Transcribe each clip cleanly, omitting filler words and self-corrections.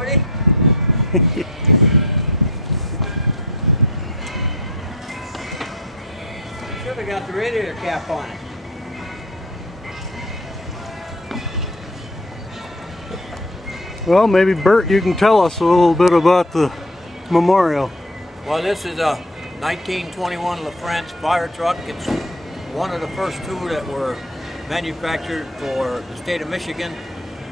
Woody. Should have got the radiator cap on it. Well, maybe Bert, you can tell us a little bit about the memorial. Well, this is a 1921 LaFrance Firetruck. It's one of the first two that were manufactured for the state of Michigan.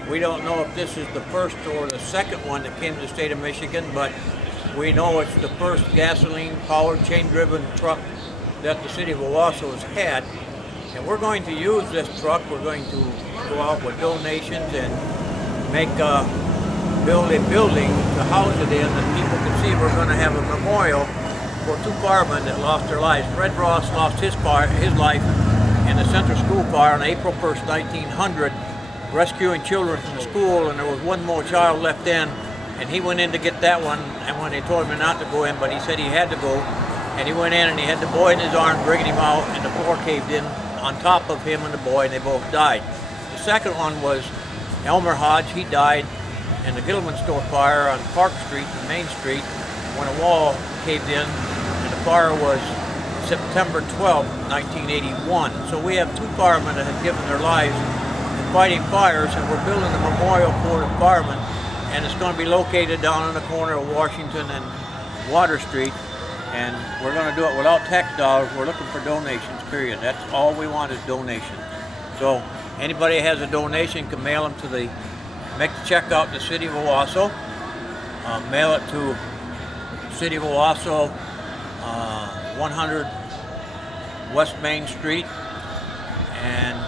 We don't know if this is the first or the second one that came to the state of Michigan, but we know it's the first gasoline-powered, chain-driven truck that the city of Owosso has had. And we're going to use this truck. We're going to go out with donations and build a building to house it in that people can see. We're going to have a memorial for two firemen that lost their lives. Fred Ross lost his life in the Central School fire on April 1st, 1900, rescuing children from the school, and there was one more child left in, and he went in to get that one, and when they told him not to go in, but he said he had to go, and he went in and he had the boy in his arms bringing him out, and the floor caved in on top of him and the boy, and they both died. The second one was Elmer Hodge. He died in the Gilman store fire on Park Street and Main Street when a wall caved in, and the fire was September 12, 1981. So we have two firemen that have given their lives in fighting fires, and we're building a memorial for the firemen, and it's going to be located down in the corner of Washington and Water Street, and we're going to do it without tax dollars. We're looking for donations, period. That's all we want is donations. So anybody that has a donation can mail them to make the check out to the City of Owosso, mail it to City of Owosso, 100 West Main Street, and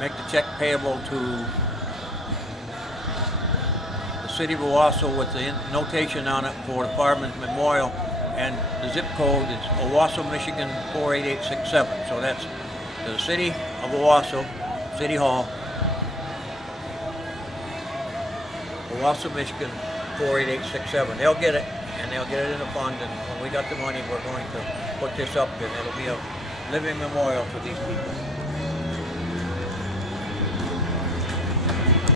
make the check payable to the City of Owosso with the notation on it for the Firemans Memorial, and the zip code is Owosso, Michigan 48867. So that's to the City of Owosso, City Hall, Owosso, Michigan 48867. They'll get it, and they'll get it in a fund, and when we got the money, we're going to put this up, and it'll be a living memorial for these people.